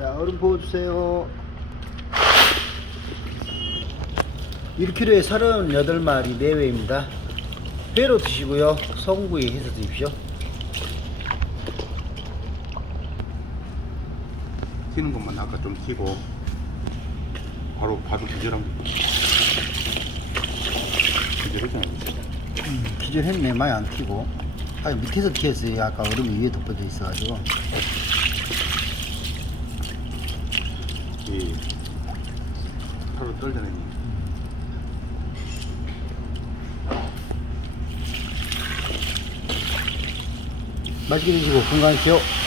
자, 얼음 부어주세요. 1kg에 38마리 내외입니다. 회로 드시고요. 성구이 해서 드십시오. 튀는 것만 아까 좀 튀고 바로 바로 기절한 거 기절했잖아요 음, 기절했네. 많이 안 튀고. 아, 밑에서 튀었어요. 아까 얼음이 위에 덮어져 있어가지고. 이 바로 떨려내니 맛있게 드시고 건강하십시오.